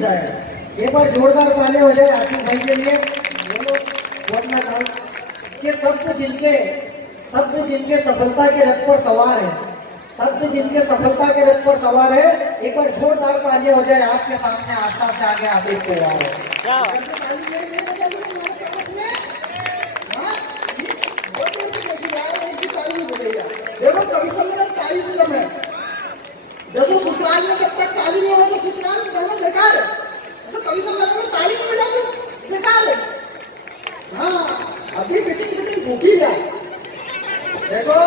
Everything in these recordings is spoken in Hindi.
जाएगा। एक बार जोरदार ताली हो जाए आतिफ भाई के लिए। बोलो वरना काम के शब्द जिनके सफलता के रथ पर सवार है, शब्द जिनके सफलता के रथ पर सवार है, एक बार जोरदार ताली हो जाए आपके सामने आस्था से आगे आशीष तैयार है। देखो कवि सम्मेलन ताली से जब है, जैसे ससुराल में जब तक शादी नहीं हो तो ससुराल में जाना बेकार है, ऐसे कवि सम्मेलन में ताली नहीं बजाते बेकार है। हाँ अभी मीटिंग भूखी जाए। देखो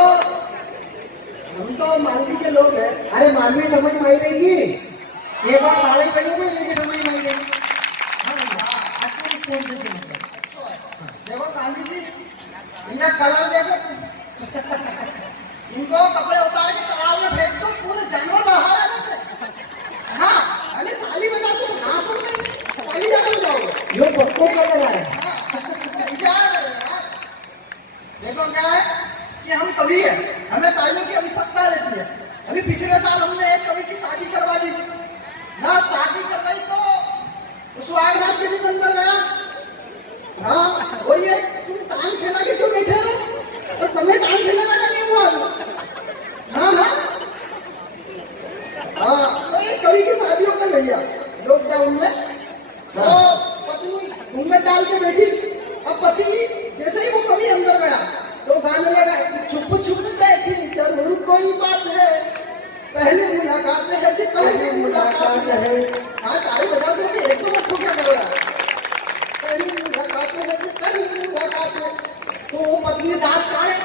हम तो मालवी के लोग हैं। अरे मालवी समझ में आई रहेगी, एक बार ताली बजे तो मेरी समझ में आई रहेगी। देखो गांधी जी इनका कलर देखो, इनको कपड़े उतार के तालाब में फेंक दो, पूरे जानवर बाहर आ जाते। हाँ अरे ताली बजा दो, नाचो नहीं, ताली ज्यादा बजाओगे। ये पक्को क्या लगा है? देखो क्या है कि हम कवि है, हमें तालियों की आवश्यकता रहती है। अभी पिछले साल हमने एक कवि की शादी करवा दी ना, शादी करवाई तो सुहागरात के दिन अंदर गया। हाँ और ये तुम टांग फैला के क्यों बैठे रहे, तो समय टांग फैलाना का नहीं हुआ। हाँ हाँ हाँ तो ये कवि की शादी हो गई भैया लॉकडाउन में, तो पत्नी घूंघट डाल के बैठी। अब पति जैसे ही वो कवि अंदर गया तो गाने लगा, छुप छुप बैठी जरूर कोई बात है, पहली मुलाकात है जी पहली मुलाकात है। हाँ ताली बजा दो, एक तो मत ठोका करो यार। पहली मुलाकात है जी पहली मुलाकात है, तो वो पत्नी दांत काटे।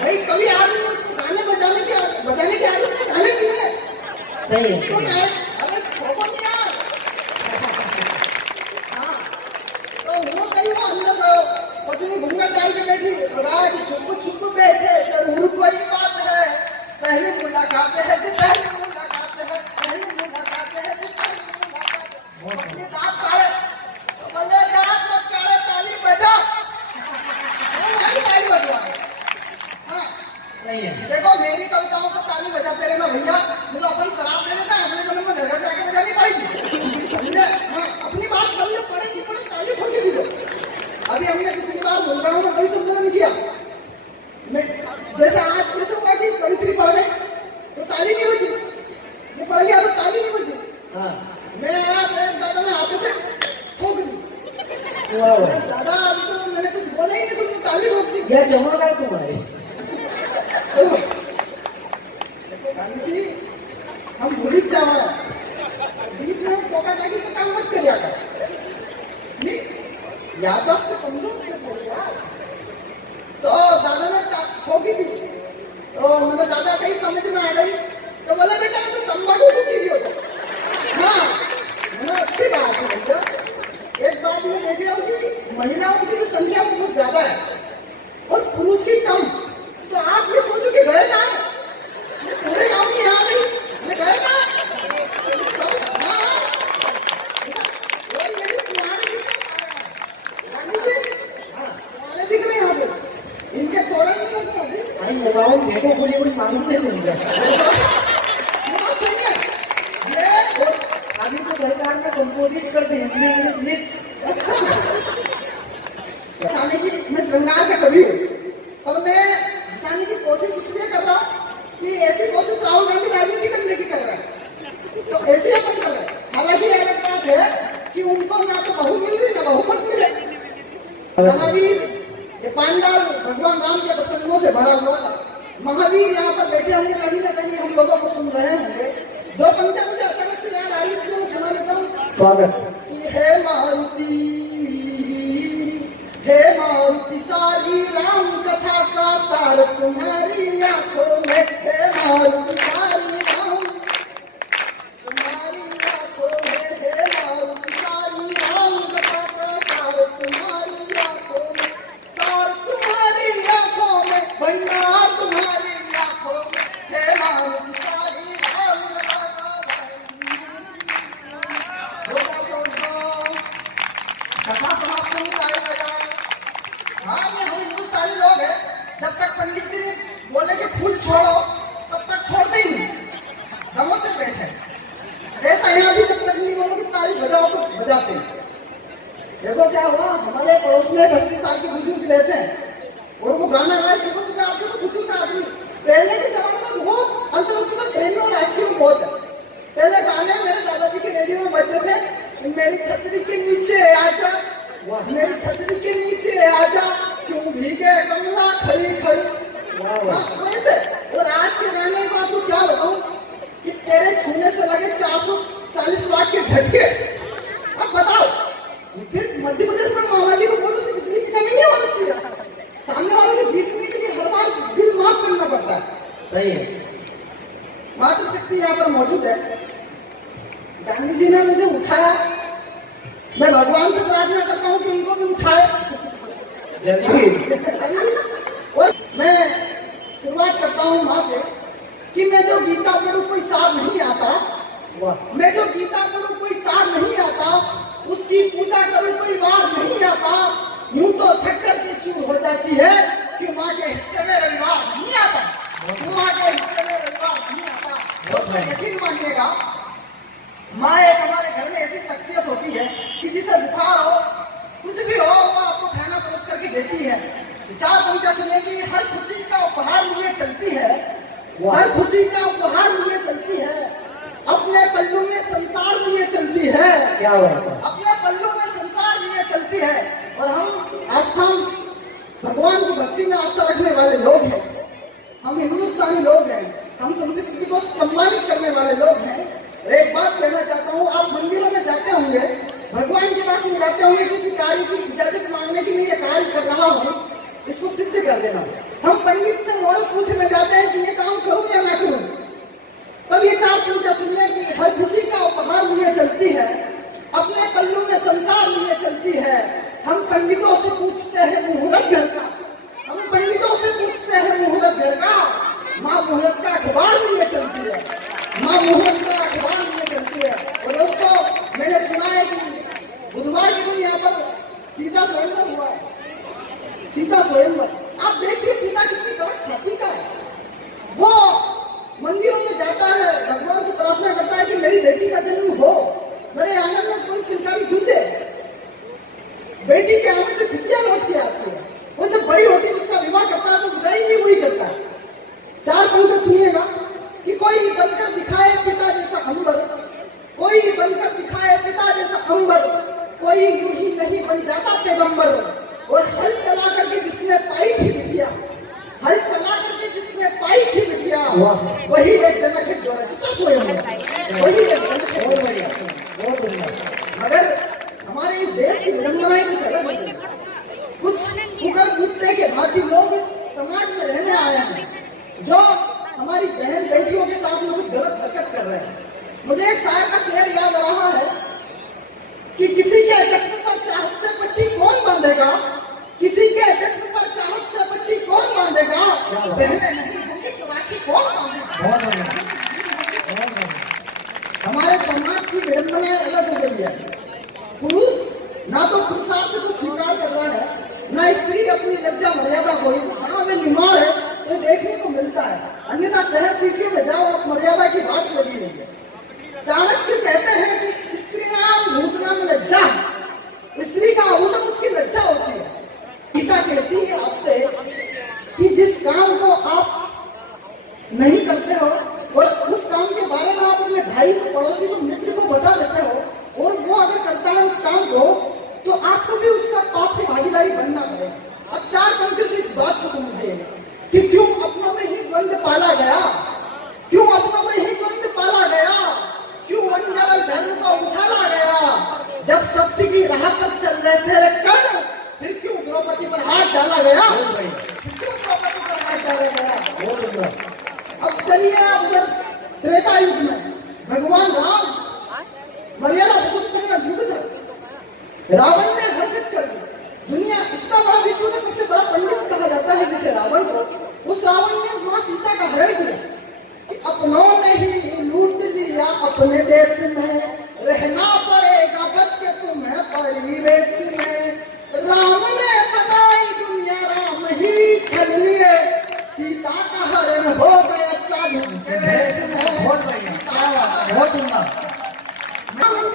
भाई कवि आदमी उसको गाने बजाने की आदत है, गाने की है सही है। तो क्या है, अरे छोड़ो नहीं यार। हाँ तो वो कहीं वो अंदर पत्नी घूंघट डाल के बैठी, छुप छुप बैठे जरूर कोई बात है, पहली मुलाकात है जी पहली मुलाकात है, पहली मुलाकात है जी पहली मुलाकात है। पत्नी दांत काटे तो बोले दांत मत काटे, ताली बजा। ताली बजवा। हाँ सही है। देखो मेरी कविताओं को ताली बजाते रहना भैया, मुझे अपन शराब दे देता है, अगले जन्म में घर जाके बजानी पड़ेगी। हाँ अपनी बात बनने पड़ेगी, ताली ठोकी दीजिए। अभी हमने पिछली बार बोल रहा हूँ कवि सम्मेलन किया, मैं जैसे आज कैसे हुआ कि कवित्री पढ़ गई तो ताली नहीं बजी, मैं पढ़ गया तो ताली नहीं बजी। हाँ मैं दादा ने हाथ से ठोक दी। दादा अभी तो मैंने कुछ बोला ही नहीं, तुमने ताली ठोक दी। क्या चमक है तुम्हारी? गांधी जी हम भूल जाओ, बीच में टोका टाकी का काम मत करिया कर, नहीं याददाश्त तो कम लोग तो दादा ने ठोकी थी, तो मतलब दादा कहीं समझ में आ गई तो बोला बेटा मैं तो तंबाकू ठोकी दी होता। हाँ मैं अच्छी बात है बेटा, एक बात मैं देख रहा हूँ कि महिलाओं की तो संख्या बहुत ज्यादा है और पुरुष की कम, तो आप ये सोचो कि गए कहाँ है, पूरे गाँव में आ गई, मैं गए कहाँ सब। हाँ और ये भी तुम्हारे दिख रहे हैं, इनके तोरण नहीं लगते। अरे मोबाइल देखो, कोई मालूम नहीं मिल रहा। सही है ये अभी तो सरकार ने संबोधित कर दी हिंदी इंग्लिश मिक्स। हंसाने की मैं श्रृंगार का कवि हूँ, और मैं हंसाने की कोशिश इसलिए कर रहा हूँ कि ऐसी कोशिश राहुल गांधी राजनीति करने की कर रहा है, तो ऐसे अपन कर रहे हैं। हालांकि अलग बात है कि उनको ना तो बहू मिल रही ना बहुमत मिले। महावीर ये पांडाल भगवान राम के प्रसंगों से भरा हुआ था। महावीर यहाँ पर बैठे होंगे, कहीं ना कहीं हम लोगों को सुन रहे होंगे। दो पंक्तियां मुझे अचानक से याद आ रही, इसलिए मैं सुना देता हूँ। स्वागत। हे मारुति सारी राम कथा का सार तुम्हारी आंखों में, हे मारुति सारी राम तुम्हारी आंखों में, हे मारुति सारी राम कथा का सार तुम्हारी आंखों में, सार तुम्हारी आंखों में, भंडार तुम्हारी आंखों में, हे मारुति सारी राम कथा कथा समाप्त होने का हाँ ये हम हिंदुस्तानी लोग हैं, जब तक पंडित जी ने बोले कि फूल छोड़ो तब तक छोड़ते ही नहीं, दमों से बैठे ऐसा दिल्ली वालों की ताली बजाओ तो बजाते हैं। देखो क्या हुआ, हमारे पड़ोस में 80 साल के बुजुर्ग रहते हैं और वो गाना गाए सुबह सुबह आते तो बुजुर्ग आदमी। पहले के जमाने में बहुत अंतर होता था, पहले और आज में बहुत है। पहले गाने मेरे दादाजी के रेडियो में बजते थे, मेरी छतरी के नीचे आजा, मेरी छतरी के नीचे आजा, क्यों भीगे कमला खड़ी खड़ी, वैसे। और आज के गाने को आपको क्या बताऊं कि तेरे छूने से लगे 440 वाट के झटके। अब बताओ, फिर मध्य प्रदेश में मामाजी को बोलो तो बिजली की कमी नहीं होनी चाहिए। सामने वाले को जीतने के लिए हर बार बिल माफ करना पड़ता है। सही है। मातृशक्ति यहाँ पर मौजूद है। गांधी जी ने मुझे उठाया, मैं भगवान से प्रार्थना करता हूँ कि उनको भी उठाए जल्दी। और मैं शुरुआत करता हूँ माँ से कि मैं जो गीता पढ़ू कोई सार नहीं आता, मैं जो गीता पढ़ू कोई सार नहीं आता, उसकी पूजा करूं कोई वार नहीं आता, यूं तो थक कर के चूर हो जाती है कि माँ के हिस्से में रविवार नहीं आता, माँ के हिस्से में रविवार नहीं आता। और यकीन मानिएगा, माँ एक हमारे घर में ऐसी शख्सियत होती है कि जिसे बुखार हो, कुछ भी हो, वो आपको खाना परोस करके देती है। चार पंक्तियां सुनिए कि हर खुशी का उपहार लिए चलती है, हर खुशी का उपहार लिए चलती है, अपने पल्लू में संसार लिए चलती है। क्या हुआ? अपने पल्लू में संसार लिए चलती है। और हम आस्था, भगवान की भक्ति में आस्था रखने वाले लोग हैं, हम हिंदुस्तानी लोग हैं, हम संस्कृति को सम्मानित करने वाले लोग हैं। और एक बात कहना चाहता हूँ, आप मंदिरों में जाते होंगे, भगवान के पास में जाते होंगे, किसी कार्य की इजाजत मांगने की मैं ये कार्य कर रहा हूँ, इसको सिद्ध कर देना। हम पंडित से मुहूर्त पूछने जाते हैं कि ये काम करूं या ना करूं, तब ये चार पंक्तियां सुनिए कि हर खुशी का उपहार लिए चलती है, अपने पल्लू में संसार लिए चलती है। हम पंडितों से पूछते हैं मुहूर्त घर का, हम पंडितों से पूछते हैं मुहूर्त घर का, माँ मुहूर्त का अखबार लिए चलती है, माँ मुहूर्त का अखबार लिए चलती है। और दोस्तों, मैंने सुना है कि बुधवार के दिन यहाँ पर सीता स्वयंवर हुआ है, सीता स्वयंवर। आप देखिए पिता कितनी कड़क छाती का है, वो मंदिरों में जाता है, भगवान से प्रार्थना करता है कि मेरी बेटी का जन्म हो, मेरे आंगन में कोई किलकारी गूंजे, बेटी के आने से खुशियां लौट के आती है। वो जब बड़ी होती है, उसका विवाह करता है, तो विदाई भी वही करता है। चार पंक्ति सुनिएगा कि कोई बनकर दिखाए पिता जैसा अंबर, कोई बनकर दिखाए पिता जैसा अंबर, कोई यूं ही नहीं बन जाता पैगंबर। और हल चला करके जिसने पाई थी बिटिया, हल चला करके जिसने पाई थी बिटिया, वही एक जनक है जो रचता स्वयं है, वही एक जनक है। बहुत बढ़िया, बहुत बढ़िया। मगर हमारे इस देश की विडंबनाएं कुछ अलग है। कुछ कुकर कुत्ते के भांति लोग इस समाज में रहने आए हैं, जो हमारी बहन बेटियों के साथ में कुछ गलत हरकत कर रहे हैं। मुझे एक शायर का शेर याद आ रहा है कि किसी के जख्म पर चाहत से पट्टी कौन बांधेगा, किसी के जख्म पर चाहत से पट्टी कौन बांधेगा, बहनें नहीं होंगी तो राखी कौन बांधेगा। हमारे समाज की विडंबनाएं अलग हो गई है। पुरुष ना तो पुरुषार्थ को स्वीकार कर रहा है, ना स्त्री अपनी लज्जा मर्यादा को। कहाँ में निर्माण है तो देखने को मिलता है, अन्यथा शहर सिटी में जाओ, मर्यादा की बात लगी हुई है। चाणक्य कहते हैं कि स्त्री नाम भूषणा में लज्जा है, स्त्री का आभूषण उसकी लज्जा होती है। गीता कहती है आपसे कि जिस काम को आप नहीं करते हो और उस काम के बारे में आप अपने भाई को, पड़ोसी को, मित्र को बता देते हो, और वो अगर करता है उस काम को, तो आपको भी उसका पाप की भागीदारी बनना पड़ेगा। अब चार पंक्ति से इस बात को समझिए कि क्यों अपनों में ही द्वंद पाला गया, क्यों अपनों में ही द्वंद पाला गया, क्यों अंडर धर्म को उछाला गया। जब सत्य की राह पर चल रहे थे कर्ण, फिर क्यों द्रौपदी पर हाथ डाला गया, क्यों द्रौपदी पर हाथ डाला गया। अब चलिए उधर त्रेता युग में भगवान राम मर्यादा पुरुषोत्तम का युग था, रावण ने हरकत कर दी। दुनिया इतना बड़ा, विश्व में सबसे बड़ा पंडित कहा जाता है जिसे रावण को, उस रावण ने मां सीता का हरण किया कि अपनों ने ही लूट लिया अपने देश में, रहना पड़ेगा बच के तुम्हें परिवेश में। राम ने बनाई दुनिया, राम ही छल लिए, सीता का हरण हो गया साधु के वेश में। बहुत बढ़िया, बहुत बढ़िया। रावण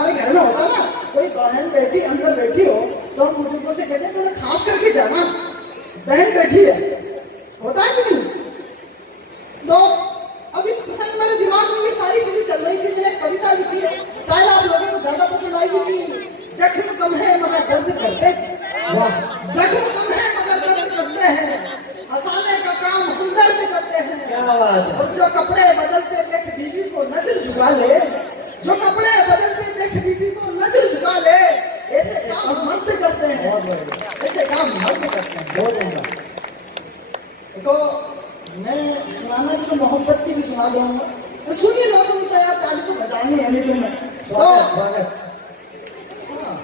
हमारे घर में होता ना, कोई बहन बेटी अंदर बैठी हो तो हम बुजुर्गों से कहते हैं थोड़ा खास करके जाना, बहन बैठी है, होता है कि नहीं? तो अब इस प्रसंग मेरे दिमाग में ये सारी चीजें चल रही थी, मैंने कविता लिखी है, शायद आप लोगों को ज्यादा पसंद आएगी कि जख्म कम है मगर दर्द करते, वाह जख्म कम है मगर दर्द करते हैं, हंसाने का काम हम दर्द करते हैं। क्या बात है। और जो कपड़े बदलते देख बीवी को नजर झुका ले, जो कपड़े बदलते देख बीवी को नजर झुका ले, ऐसे काम मर्द करते हैं, बहुत बढ़िया, ऐसे काम मर्द करते हैं। बहुत बढ़िया। देखो मैं सुनाना भी तो मोहब्बत की भी सुना दूंगा, सुनिए लोग, तो यार ताली तो बजानी है नहीं तुम्हें स्वागत तो स्वागत। हाँ।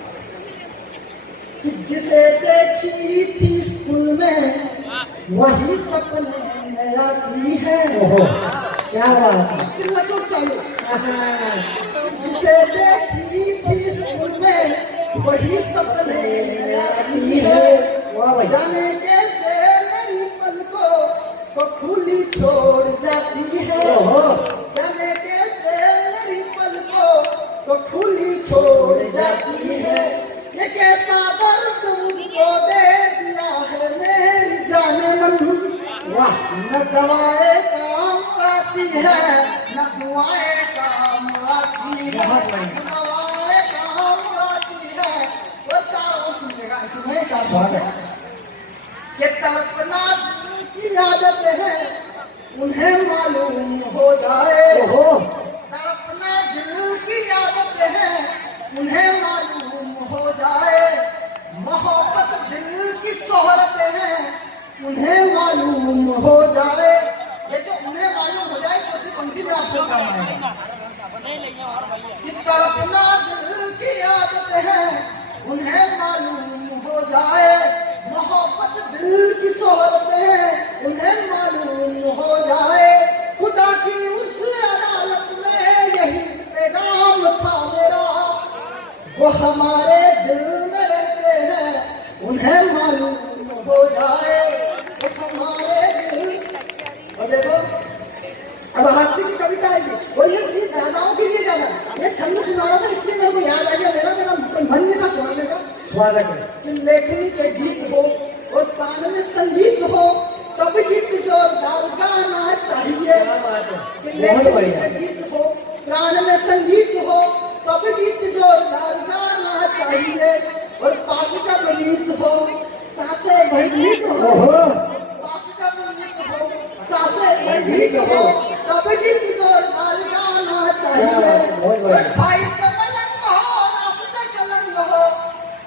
कि जिसे देखी थी स्कूल में वही सपने में आती है। ओहो क्या बात है। चिल्ला चोट चालू। जिसे देखी थी स्कूल में वही सपने में आती है। वाह भाई। जाने कैसे मेरी पलकों को खुली छोड़ जाती है। ओहो जाने कैसे मेरी पलकों को खुली छोड़ जाती है। ये कैसा दर्द मुझको दे दिया है मेरी जाने मन। वाह न दवाएं काम आती है न दुआएं काम आती है, बहुत बढ़िया। न दवाएं काम आती है। वो चारों सुनिएगा, इसमें चार भाग है। ये तड़पना दिल की आदत है उन्हें मालूम हो जाए। ओहो तड़पना दिल की आदत है उन्हें मालूम हो जाए। मोहब्बत दिल की शोहरत है उन्हें मालूम हो जाए। ये जो उन्हें मालूम हो जाए चौथी पंक्ति में आपको काम आएगा कि तड़पना दिल की आदत है उन्हें मालूम हो जाए। मोहब्बत दिल की शोहरत है उन्हें मालूम हो जाए। खुदा की उस अदालत में यही पैगाम था मेरा, वो हमारे दिल में रहते हैं उन्हें मालूम हो जाए। वो हमारे दिल। और देखो अब हास्य की कविता आएगी और ये चीज दादाओं के लिए ज्यादा, ये छंद सुना रहा था इसलिए मेरे को याद आ गया, मेरा मन नहीं था सुनाने का। स्वागत है। कि लेखनी के गीत हो और प्राण में संगीत हो तब गीत जोरदार गाना चाहिए। क्या बात है। कि बहुत लेखनी बढ़िया। के गीत हो प्राण में संगीत हो तब गीत जोरदार गाना चाहिए। और पास जब गीत हो सांसें भयभीत हो, ओहो पास जब गीत हो सांसें भयभीत हो तब गीत जोरदार गाना चाहिए। बहुत बढ़िया। और भाई से मलंग हो रास्ते चलंग हो,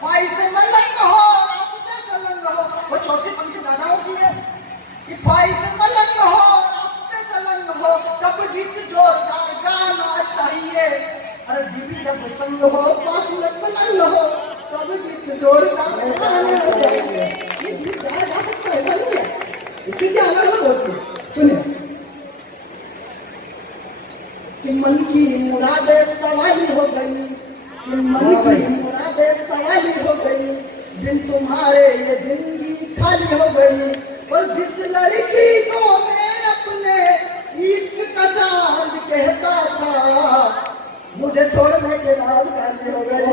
भाई से मलंग हो रास्ते चलंग हो। वो चौथी पंक्ति दादाओं की है कि भाई से मलंग हो रास्ते चलंग हो तब गीत जोरदार गाना चाहिए। अरे बीबी जब संग हो पास में पलंग हो तब गीत जोरदार गाना चाहिए। ये गीत गाया जा सकता है, ऐसा नहीं है, इसकी क्या अलग अलग होती है। सुनिए कि मन की मुरादें सवाली हो गई, कि मन की मुरादें सवाली हो गई, बिन तुम्हारे ये जिंदगी खाली हो गई। और जिस लड़की को मैं अपने इश्क का चांद कहता था मुझे छोड़ने के बाद खाली हो गई।